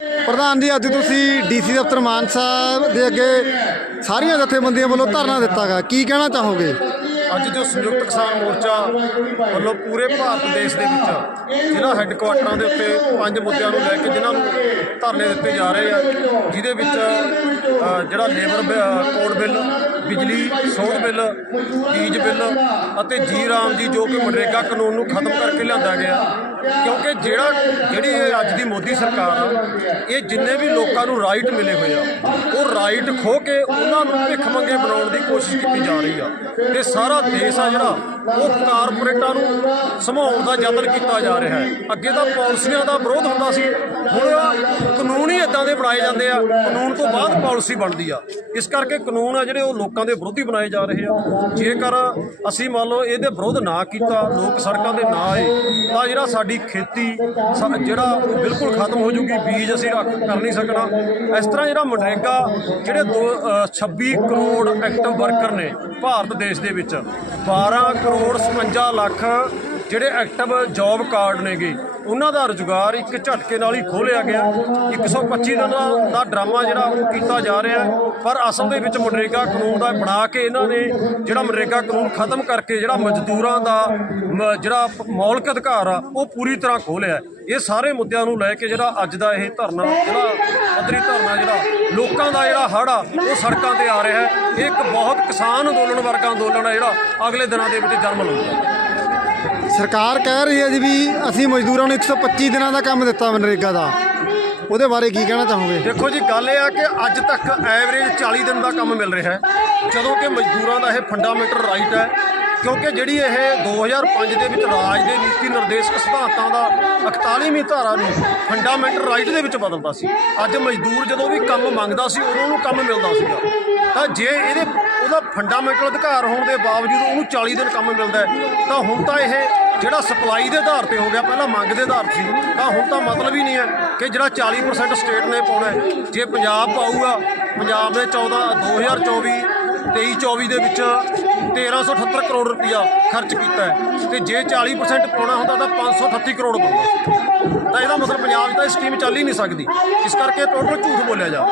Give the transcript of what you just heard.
ਪ੍ਰਧਾਨ ਜੀ, ਅੱਜ ਤੁਸੀਂ ਡੀਸੀ ਦਫ਼ਤਰ ਮਾਨਸਾ ਦੇ ਅੱਗੇ ਸਾਰੀਆਂ ਜਥੇਬੰਦੀਆਂ ਵੱਲੋਂ ਧਰਨਾ ਦਿੱਤਾਗਾ। ਕੀ ਕਹਿਣਾ ਚਾਹੋਗੇ? ਅੱਜ ਜੋ ਸੰਯੁਕਤ ਕਿਸਾਨ ਮੋਰਚਾ ਵੱਲੋਂ ਪੂਰੇ ਭਾਰਤ ਦੇਸ਼ ਦੇ ਵਿੱਚ ਜ਼ਿਲ੍ਹਾ ਹੈੱਡਕੁਆਟਰਾਂ ਦੇ ਉੱਤੇ ਪੰਜ ਮੁੱਦਿਆਂ ਨੂੰ ਲੈ ਕੇ ਜਿਨ੍ਹਾਂ ਨੂੰ ਧਰਨੇ ਦਿੱਤੇ ਜਾ ਰਹੇ ਆ, ਜਿਹਦੇ ਵਿੱਚ ਜਿਹੜਾ ਲੇਬਰ ਬ- ਕੋਡ ਬਿੱਲ, ਬਿਜਲੀ ਸੋਧ ਬਿੱਲ, ਬੀਜ ਬਿੱਲ ਅਤੇ ਜੀ ਰਾਮ ਜੀ ਜੋ ਕਿ ਮਨਰੇਗਾ ਕਾਨੂੰਨ ਨੂੰ ਖਤਮ ਕਰਕੇ ਲਿਆਂਦਾ ਗਿਆ। ਕਿਉਂਕਿ ਜਿਹੜਾ, ਜਿਹੜੀ ਇਹ ਅੱਜ ਦੀ ਮੋਦੀ ਸਰਕਾਰ ਆ, ਇਹ ਜਿੰਨੇ ਵੀ ਲੋਕਾਂ ਨੂੰ ਰਾਈਟ ਮਿਲੇ ਹੋਏ ਆ, ਉਹ ਰਾਈਟ ਖੋ ਕੇ ਉਹਨਾਂ ਨੂੰ ਭਿੱਖ ਮੰਗੇ ਬਣਾਉਣ ਦੀ ਕੋਸ਼ਿਸ਼ ਕੀਤੀ ਜਾ ਰਹੀ ਆ। ਤੇ ਸਾਰਾ ਦੇਸ਼ ਆ ਜਿਹੜਾ ਉਹ ਕਾਰਪੋਰੇਟਾਂ ਨੂੰ ਸਮਾਉਣ ਦਾ ਯਤਨ ਕੀਤਾ ਜਾ ਰਿਹਾ ਹੈ। ਅੱਗੇ ਤਾਂ ਪਾਲਿਸੀਆਂ ਦਾ ਵਿਰੋਧ ਹੁੰਦਾ ਸੀ ਹੁਣ ਕਾਨੂੰਨ ਹੀ ਇਦਾਂ ਦੇ ਬਣਾਏ ਜਾਂਦੇ ਆ ਕਾਨੂੰਨ ਤੋਂ ਬਾਅਦ ਪਾਲਿਸੀ ਬਣਦੀ ਆ। ਇਸ ਕਰਕੇ ਕਾਨੂੰਨ ਆ ਜਿਹੜੇ ਉਹ ਲੋਕਾਂ ਦੇ ਵਿਰੋਧੀ ਬਣਾਏ ਜਾ ਰਹੇ ਆ। ਜੇਕਰ ਅਸੀਂ ਮੰਨ ਲਓ ਇਹਦੇ ਵਿਰੋਧ ਨਾ ਕੀਤਾ ਲੋਕ ਸੜਕਾਂ ਤੇ ਨਾ ਆਏ ਤਾਂ ਜਿਹੜਾ ਸਾਡੀ ਖੇਤੀ ਸਾ- ਜਿਹੜਾ ਉਹ ਬਿਲਕੁਲ ਖਤਮ ਹੋ ਜੂਗੀ ਬੀਜ ਅਸੀਂ ਰੱਖ ਕਰ ਨਹੀਂ ਸਕਣਾ। ਇਸ ਤਰ੍ਹਾਂ ਜਿਹੜਾ ਮਨਰੇਗਾ ਜਿਹੜੇ ਦੋ ਅ, 26 ਕਰੋੜ ਐਕਟਿਵ ਵਰਕਰ ਨੇ ਭਾਰਤ ਦੇਸ਼ ਦੇ ਵਿੱਚ 12 ਕਰੋੜ 57 ਲੱਖ ਜਿਹੜੇ ਐਕਟਿਵ ਜੌਬ ਕਾਰਡ ਨੇਗੇ, ਉਹਨਾਂ ਦਾ ਰੁਜ਼ਗਾਰ ਇੱਕ ਝਟਕੇ ਨਾਲ ਹੀ ਖੋਲਿਆ ਗਿਆ। 125 ਦਿਨਾਂ ਦਾ ਡਰਾਮਾ ਜਿਹੜਾ ਉਹ ਕੀਤਾ ਜਾ ਰਿਹਾ ਪਰ ਅਸਲ ਦੇ ਵਿੱਚ ਮਨਰੇਗਾ ਕਾਨੂੰਨ ਦਾ ਬਣਾ ਕੇ ਇਹਨਾਂ ਨੇ ਜਿਹੜਾ ਮਨਰੇਗਾ ਕਾਨੂੰਨ ਖਤਮ ਕਰਕੇ ਜਿਹੜਾ ਮਜ਼ਦੂਰਾਂ ਦਾ, ਮ- ਜਿਹੜਾ ਮੌਲਿਕ ਅਧਿਕਾਰ ਆ, ਉਹ ਪੂਰੀ ਤਰ੍ਹਾਂ ਖੋਲਿਆ ਇਹ ਸਾਰੇ ਮੁੱਦਿਆਂ ਨੂੰ ਲੈ ਕੇ ਜਿਹੜਾ ਅੱਜ ਦਾ ਇਹ ਧਰਨਾ, ਜਿਹੜਾ ਪੱਧਰੀ ਧਰਨਾ ਜਿਹੜਾ ਲੋਕਾਂ ਦਾ ਜਿਹੜਾ ਹੜ ਆ, ਉਹ ਸੜਕਾਂ ਤੇ ਆ ਰਿਹਾ ਹੈ। ਇਹ ਇੱਕ ਬਹੁਤ ਕਿਸਾਨ ਅੰਦੋਲਨ ਵਰਗਾ ਅੰਦੋਲਨ ਹੈ ਜਿਹੜਾ ਅਗਲੇ ਦਿਨਾਂ ਦੇ ਵਿੱਚ ਜਨਮ ਲਊਗਾ ਸਰਕਾਰ ਕਹਿ ਰਹੀ ਹੈ ਜੀ ਵੀ ਅਸੀਂ ਮਜ਼ਦੂਰਾਂ ਨੂੰ 125 ਦਿਨਾਂ ਦਾ ਕੰਮ ਦਿੱਤਾ ਮਨਰੇਗਾ ਦਾ। ਉਹਦੇ ਬਾਰੇ ਕੀ ਕਹਿਣਾ ਚਾਹੋਗੇ? ਦੇਖੋ ਜੀ, ਗੱਲ ਇਹ ਆ ਕਿ ਅੱਜ ਤੱਕ ਐਵਰੇਜ 40 ਦਿਨ ਦਾ ਕੰਮ ਮਿਲ ਰਿਹਾ ਹੈ। ਜਦੋਂ ਕਿ ਮਜ਼ਦੂਰਾਂ ਦਾ ਇਹ ਫੰਡਾਮੈਂਟਲ ਰਾਈਟ ਹੈ, ਕਿਉਂਕਿ ਜਿਹੜੀ ਇਹ 2005 ਦੇ ਵਿੱਚ ਰਾਜ ਦੇ ਨੀਤੀ ਨਿਰਦੇਸ਼ਕ ਸਿਧਾਂਤਾਂ ਦਾ 41ਵੀਂ ਧਾਰਾ ਨੂੰ ਫੰਡਾਮੈਂਟਲ ਰਾਈਟ ਦੇ ਵਿੱਚ ਬਦਲਦਾ ਸੀ। ਅੱਜ ਮਜ਼ਦੂਰ ਜਦੋਂ ਵੀ ਕੰਮ ਮੰਗਦਾ ਸੀ, ਉਦੋਂ ਉਹਨੂੰ ਕੰਮ ਮਿਲਦਾ ਸੀਗਾ। ਤਾਂ ਜੇ ਇਹਦੇ ਉਹਦਾ ਫੰਡਾਮੈਂਟਲ ਅਧਿਕਾਰ ਹੋਣ ਦੇ ਬਾਵਜੂਦ ਉਹਨੂੰ 40 ਦਿਨ ਕੰਮ ਮਿਲਦਾ ਤਾਂ ਹੁਣ ਤਾਂ ਇਹ ਜਿਹੜਾ ਸਪਲਾਈ ਦੇ ਆਧਾਰ ਤੇ ਹੋ ਗਿਆ, ਪਹਿਲਾਂ ਮੰਗ ਦੇ ਆਧਾਰ ਸੀ, ਤਾਂ ਹੁਣ ਤਾਂ ਮਤਲਬ ਹੀ ਨਹੀਂ ਹੈ ਕਿ ਜਿਹੜਾ 40% ਸਟੇਟ ਨੇ ਪਾਉਣਾ ਜੇ ਪੰਜਾਬ ਪਾਊਗਾ, ਪੰਜਾਬ ਨੇ 14 2024 23 24 ਦੇ ਵਿੱਚ 1378 ਕਰੋੜ ਰੁਪਇਆ ਖਰਚ ਕੀਤਾ ਹੈ। ਤੇ ਜੇ 40% ਪਾਉਣਾ ਹੁੰਦਾ, ਤਾਂ 538 ਕਰੋੜ ਬਣਦਾ ਤਾਂ ਇਹਦਾ ਮਤਲਬ ਪੰਜਾਬ 'ਚ ਤਾਂ ਇਹ ਸਕੀਮ ਚੱਲ ਹੀ ਨਹੀਂ ਸਕਦੀ। ਇਸ ਕਰਕੇ ਟੋਟਲ ਝੂਠ ਬੋਲਿਆ ਜਾ